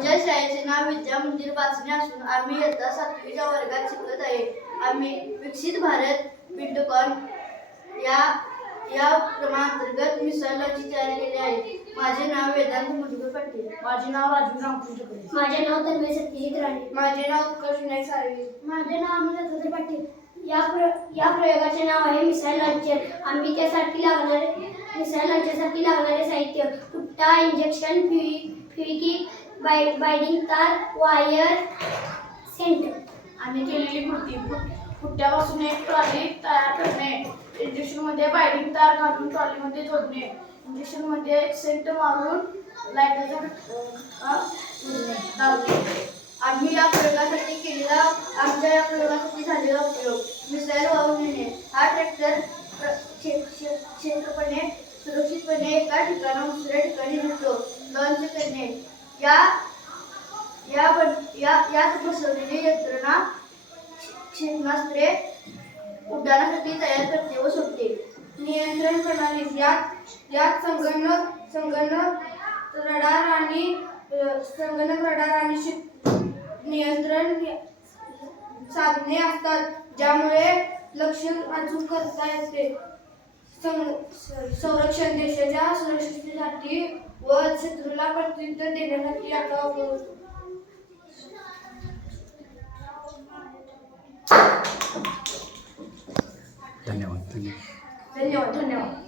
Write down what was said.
आमच्या शाळेचे नाव विद्या मंदिर वाचणे असून आम्ही इयत्ता 7वीच्या वर्गात शिकत आहे. आम्ही विकसित भारत बिल्डकॉन या उपक्रमांतर्गत मिसळची तयारी केली आहे. माझे नाव वेदांत मधुकर पाटील. माझे नाव राजवीर रामकृष्ण कडे. माझे नाव तन्मय सत्यजित राणे. माझे नाव उत्कर्ष नाईक साळवी. माझे नाव अमित दत्तात्रय पाटील. या प्रयोगाचे नाव आहे मिसाईल लॉन्चर. आम्ही त्यासाठी लागणारे मिसाईल लॉन्चरसाठी लागणारे साहित्य: तुपटा, इंजेक्शन, फेविक्विक, बाइंडिंग तार, वायर, सेंटर. आम्ही केलेली कृती: पुट्ट्यापासून एक ट्रॉली तयार करणे, इंजेक्शनमध्ये बाइंडिंग तार घालून ट्रॉलीमध्ये जोडणे, इंजेक्शनमध्ये सेंट मारून लाईटरचा लावणे. आम्ही या प्रयोगासाठी झालेला उपयोग: मिसाईल वाहून नेणे. हा ट्रॅक्टर क्षेत्रपणे सुरक्षितपणे एका ठिकाणाहून दुसऱ्या ठिकाणी नेतो. लॉन्च करणे. यात बसवलेली यंत्रणा क्षेपणास्त्रे उड्डाणासाठी तयार करते व सोडते. नियंत्रण प्रणाली. यात संगणक रडार आणि नियंत्रण साधने असतात ज्यामुळे लक्ष्य अचूक करता येते. संरक्षण. देशाच्या सुरक्षिततेसाठी व शत्रूला प्रत्युत्तर देण्यासाठी याचा उपयोग होतो. धन्यवाद. धन्यवाद.